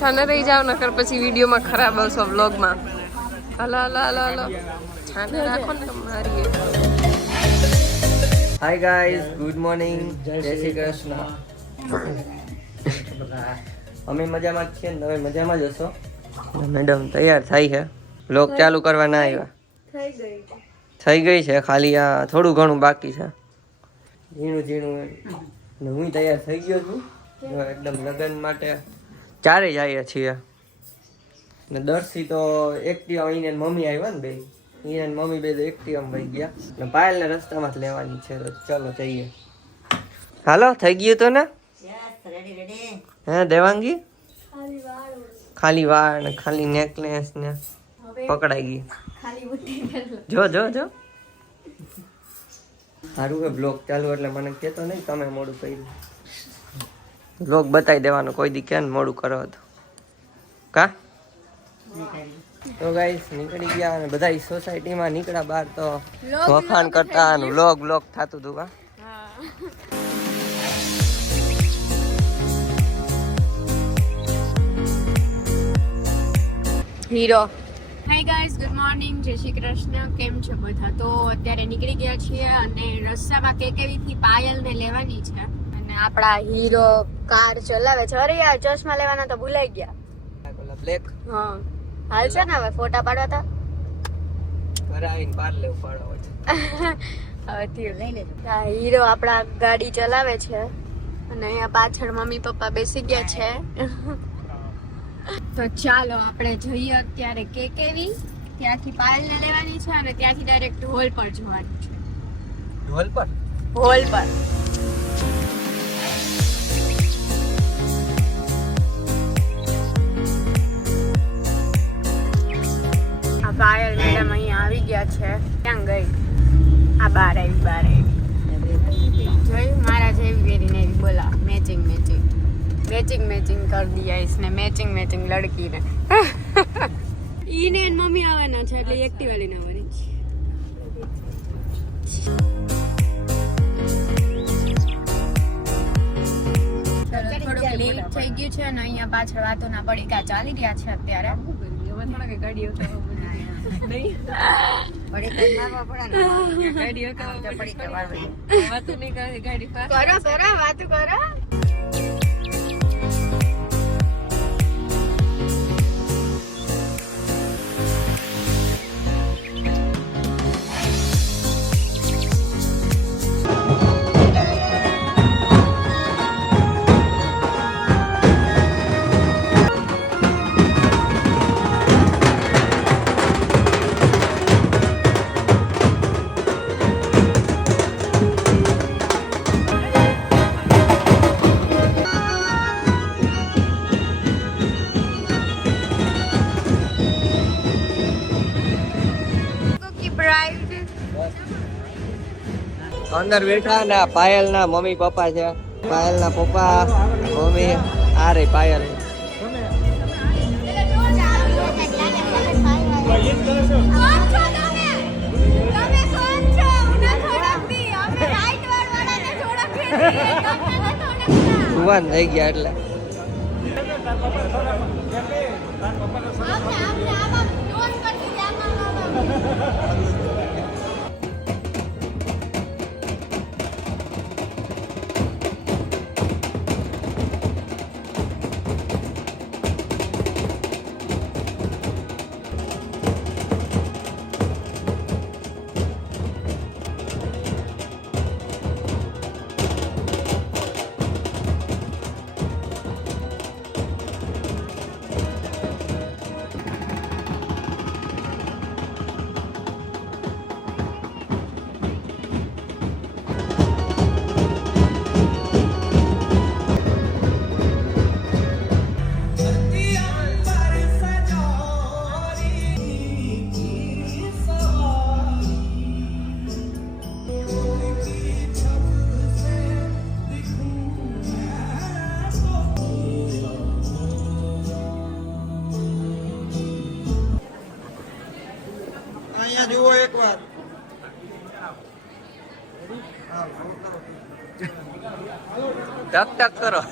છાને રહી જાવ નકર પછી વિડીયોમાં ખરાબ આવશો વ્લોગમાં. હલો હલો હલો હલો છાને રાખો ને તમારી. હાય ગાઈઝ, ગુડ મોર્નિંગ, જય શ્રી કૃષ્ણ. અમે મજામાં જ છીએ ને તમે મજામાં જ હશો. મેડમ તૈયાર થઈ છે, વ્લોગ ચાલુ કરવા ના આવ્યા. થઈ ગઈ છે, ખાલી આ થોડું ઘણું બાકી છે, ઝીણું ઝીણું. ને હું તૈયાર થઈ ગયો છું એકદમ લગ્ન માટે. ચારે જઈએ છીએ ને દર્શી તો એક્ટિવા એને મમ્મી આવ્યા ને બે, એને મમ્મી બે તો એક્ટિવા વહી ગયા ને પાયલ ને રસ્તામાં જ લેવાની છે. ચલો જઈએ. હાલો થઈ ગયું તો ને હે દેવાંગી? ખાલી વાળ ને ખાલી નેકલેસ ને પકડાઈ ગઈ. જો જો જો સારું હે બ્લોગ ચાલુ એટલે મને કહેતો નહીં તમે મોડું કર્યું. બ્લોગ બતાવી દેવાનો કોઈ દી ક્યાં મોડું કરો તો કા. તો ગાઈસ નીકળી ગયા અને બધા સોસાયટીમાં નીકળ્યા બહાર તો વખાણ કરતા અને વ્લોગ થતું હતું. કા hero. Hi guys, good morning, જય શ્રી કૃષ્ણ. કેમ છો બધા? તો અત્યારે નીકળી ગયા છીએ અને રસ્તામાં કેકેવીથી પાયલને લેવાની છે અને આપણા હીરો કાર ચલાવે છે. અરે યાર ચશ્મા લેવાના તો ભૂલાઈ ગયા. બ્લેક હા હાલ છે ને હવે ફોટા પાડવા તા ઘરે આવીને પાર લેવું પાડવા હવે થયું લઈ લેજો. હીરો આપણા ગાડી ચલાવે છે અને અહીંયા પાછળ મમ્મી પપ્પા બેસી ગયા છે. તો ચાલો આપણે જઈએ અત્યારે કેકેવી. ત્યાંથી પાયલને લેવાની છે અને ત્યાંથી ડાયરેક્ટ હોલ પર જવાનું છે. હોલ પર આ પાયલ મેડમ અહીંયા આવી ગયા છે. ક્યાં ગઈ? આ બહાર આવી જોયું મારા જેવી પહેરીને એવી બોલા મેચિંગ કરી દિયા इसने मैचिंग लड़की ने. ઈને મમ્મી આવવાના છે એટલે એક્ટિવા લઈને આવવાની છે. થોડુંક લેટ થઈ ગયું છે અને અહીંયા પાછળ વાતોના પડીકા ચાલી રહ્યા છે અત્યારે. વાતો કરો. અંદર બેઠા ને પાયલ ના મમ્મી પપ્પા છે. પાયલ ના પપ્પા મમ્મી આ રે પાયલ. જુવાન થઈ ગયા એટલે જુઓ એકવાર. ટક ટક કરો.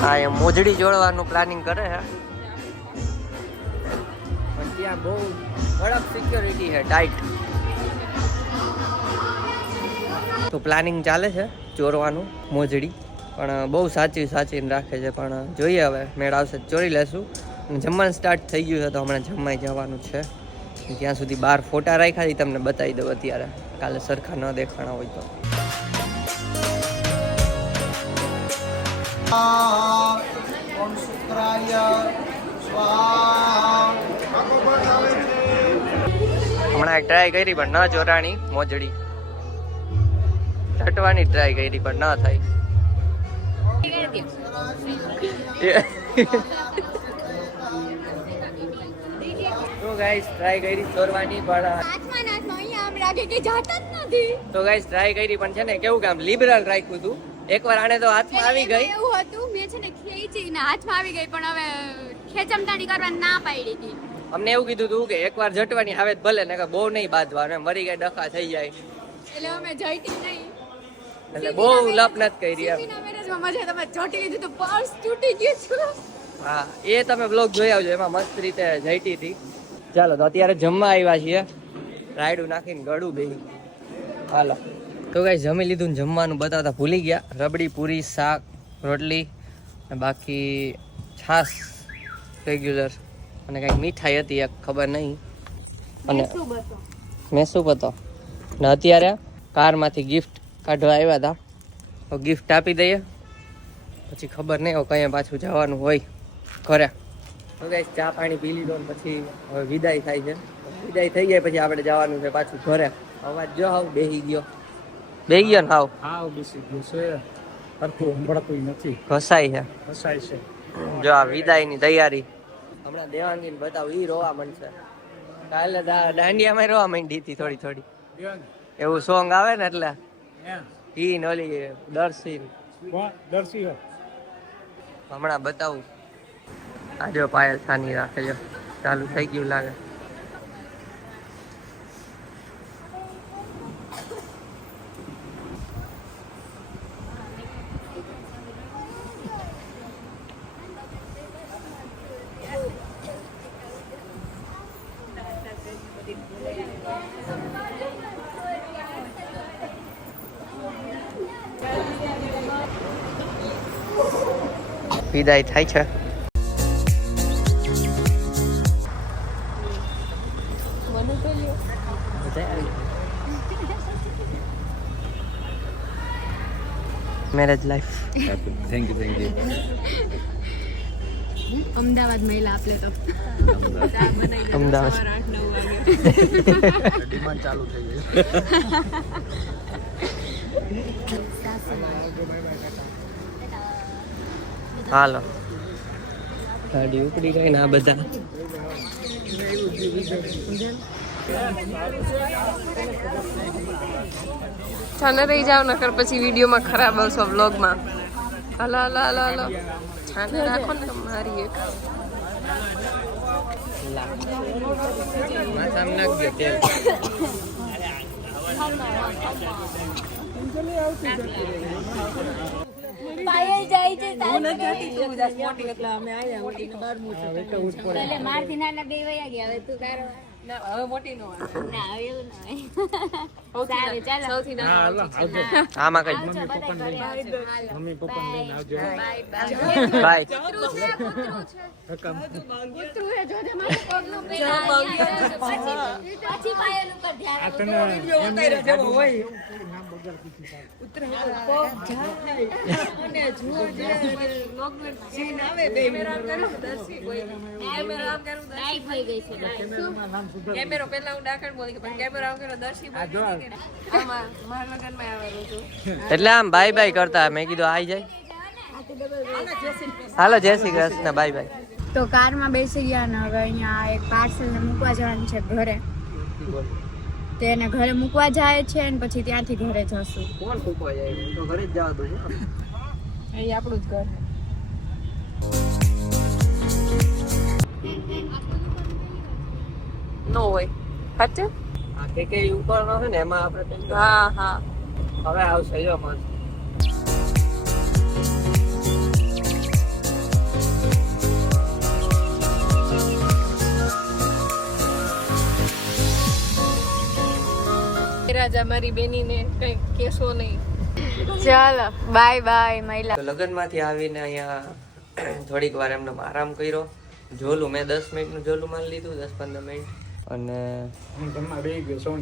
હા એ મોજડી જોડવાનું પ્લાનિંગ કરે છે પણ ત્યાં બહુ કડક સિક્યોરિટી છે, ટાઈટ. તો પ્લાનિંગ ચાલે છે ચોરવાનું મોજડી, પણ બહુ સાચવીને રાખે છે. પણ જોઈએ હવે મેળ આવશે ચોરી લેશું. અને જમવાનું સ્ટાર્ટ થઈ ગયું છે તો હમણાં જમવાઈ જવાનું છે. ત્યાં સુધી બહાર ફોટા રાખ્યા તમને બતાવી દઉં અત્યારે, કાલે સરખા ન દેખાણા હોય તો. હમણાં એક ટ્રાય કરી પણ ન ચોરાણી મોજડી, ચટવાની ટ્રાય કરી પણ ન થઈ. તો ગાઈસ ટ્રાય કરી ચોરવાની પણ તો ગાઈસ ટ્રાય કરી પણ છે ને કેવું કે આમ લિબરલ રાખ્યું હતું. એકવાર આને તો હાથમાં આવી ગઈ, એવું હતું મેં છે ને ખેંચીને હાથમાં આવી ગઈ પણ હવે ખેંચમતાણી કરવા ના પાડી હતી. અમને એવું કીધું હતું કે એકવાર જટવાની આવે તો ભલે, ને કે બહુ નહીં બાંધવાનું, મરી ગયા ડખા થઈ જાય એટલે અમે જઈતી નહીં, એટલે બહુ લપ નથી કરી એમ. સીધીના મેરેજમાં મજા તમે જોટી લીધું તો પર્સ તૂટી ગયું છે. હા એ તમે બ્લોગ જોઈ આવજો, એમાં મસ્ત રીતે જઈતી હતી. ચાલો તો અત્યારે જમવા આવ્યા છીએ, રાયડું નાખીને ગળું બેહી. હાલો તો ગાઈસ જમી લીધું ને જમવાનું બતાવતા ભૂલી ગયા. રબડી, પૂરી, શાક, રોટલી ને બાકી છાશ રેગ્યુલર, અને કંઈક મીઠાઈ હતી એક ખબર નહીં, અને મેસૂબ હતો. ને અત્યારે કારમાંથી ગિફ્ટ કાઢવા આવ્યા હતા, તો ગિફ્ટ આપી દઈએ પછી ખબર નહીં હવે કયા પાછું જવાનું હોય ઘરે. તો ગાઈસ ચા પાણી પી લીધો ને પછી હવે વિદાય થાય છે. વિદાય થઈ જાય પછી આપણે જવાનું છે પાછું ઘરે. અવાજ જો હાવ બેહી ગયો ને હાવ બેસી ગયો છે, સરખું સંભળાતું નથી, ઘસાઈ છે. ફસાય છે. જો આ વિદાયની તૈયારી હમણાં દેવાંગીને બતાવું, ઈ રોવા માંડશે. કાલે દાંડિયામાં રોવા માંડી હતી થોડી. એવું સોંગ આવે ને એટલે ઈ ને ઓલી દર્શી હમણાં બતાવું. આ જો પાયલ છાની રાખે જો, ચાલુ થઈ ગયું લાગે. વિદાય થાય છે. Marriage life. Thank you. Ahmedabad મહિલા આપલે તો અમદાવાદ ડિમાન્ડ ચાલુ થઈ ગઈ. હાલો ગાડી ઉપડી ગઈ ને આ બધા છાને રહી જાવ નકર પછી વિડીયોમાં ખરાબ આવશો વ્લોગમાં. હલો હલો હલો હલો છાને રાખો ને મારી એક માથામાં નાખજો તેલ. પાયલ જાય છે મારથી નાના બે વયા ગયા, હવે તું તારો ના હવે મોટી નો આવે ના એવું ના હોય સારું ચાલો સૌથી નાનો આમાં કઈ આવજો બધા ઘરે આવજો મમ્મી પપ્પા લઈને આવજો બાય કૂતરું છે જોજે મારું પગનું પેલા પછી પાયલ ઉપર ધ્યાન કેમેરો પેલા હું ડાકણ બોલી કે પણ કેમેરો આમ કર્યો દર્શી બોલી આમાં મારા લગનમાં આવેલું છું એટલે આમ બાય બાય કરતા મેં કીધું આઈ જાય હાલો જય શ્રી કૃષ્ણ બાય બાય તો કારમાં બેસી ગયા ને હવે અહીંયા એક પાર્સલ ને મૂકવા જવાનું છે ઘરે તો એને ઘરે મૂકવા જાય છે ને પછી ત્યાંથી ઘરે જશું કોણ ફૂકવા જાય તો ઘરે જ જવા દો અહીં આપણું જ ઘર નો હોય સાચે આ કે ઉપર નો છે ને એમાં આપણે હા હા હવે આવશે જો મસ્ત રાજા મારી બેનીને કઈ કેશો નહીં ચાલો બાય બાય મહિલા તો લગ્નમાંથી આવીને અહીંયા થોડીક વાર એમને આરામ કર્યો ઝોલું મેં 10 મિનિટનું ઝોલું મારી લીધું 10-15 મિનિટ અને હું જમવા બેસી ગયો છું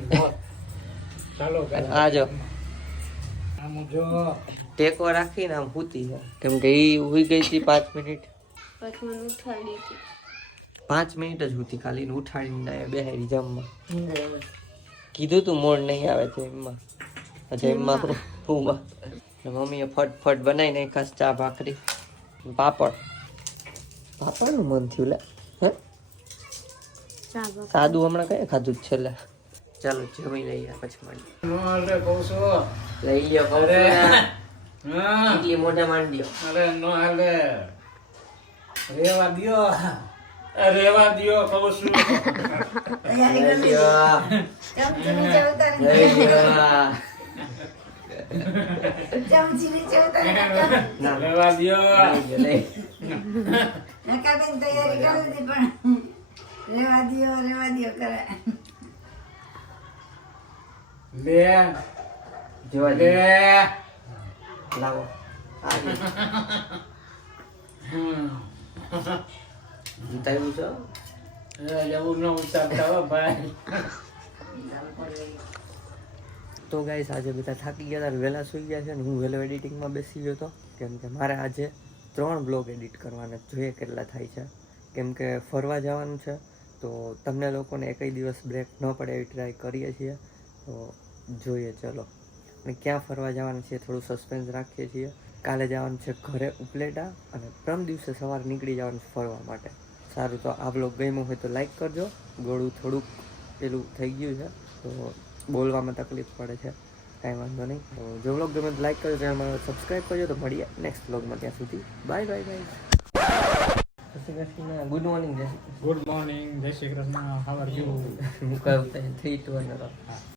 ચાલો આ જો આમ જો ટેકો રાખીને આમ સૂતી છે કેમ કે એ હુઈ ગઈ હતી 5 મિનિટ પછી મને ઉઠાડી હતી 5 મિનિટ જ સૂતી ખાલી ને ઉઠાડીને બેહાડી જમવા કીધું તું મોડ નહીં આવે તો એમમાં એમમાં હું મમ્મીએ ફટ બનાવી નાખાસ ચા ભાખરી પાપડનું મન થયું લે હે સાદું હમણાં કયા ખાધું જ છે લે ચાલો જમી લઈએ પછી માંડી નો હાલે કહું છું લઈ લ્યો અરે હા એટલી મોઢા માંડ્યો અરે નો હાલે રેવા દ્યો રેવા દ્યો કહું છું લઈ લ્યો લઈ લ્યો રેવા દ્યો લઈ લે જોવા લે લાવો જીતાયું છો એવું ન ઉતારતા હો ભાઈ તો ગાઈસ આજે બધા થાકી ગયા હતા વહેલા સુઈ ગયા છે ને હું વહેલો એડિટિંગમાં બેસી ગયો હતો કેમ કે મારે આજે 3 બ્લોગ એડિટ કરવાના જોઈએ કેટલા થાય છે કેમ કે ફરવા જવાનું છે તો તમને લોકોને એકય દિવસ બ્રેક ન પડે એવી ટ્રાય કરીએ છીએ તો જોઈએ ચલો અને ક્યાં ફરવા જવાનું છે થોડું સસ્પેન્સ રાખીએ છીએ કાલે જવાનું છે ઘરે ઉપલેટા અને પરમ દિવસે સવારે નીકળી જવાનું છે ફરવા માટે સારું તો આ બ્લોગ ગમ્યો હોય તો લાઈક કરજો ગળું થોડુંક પેલું થઈ ગયું છે તો બોલવામાં તકલીફ પડે છે કાંઈ વાંધો નહીં તો જો બ્લોગ ગમે તો લાઈક કરજો ચેનલમાં સબસ્ક્રાઈબ કરજો તો મળીએ નેક્સ્ટ બ્લોગમાં ત્યાં સુધી bye bye bye good morning જય શ્રી ગુડ મોર્નિંગ જય Shri Krishna how are you Krishna હું કહું 3 2 1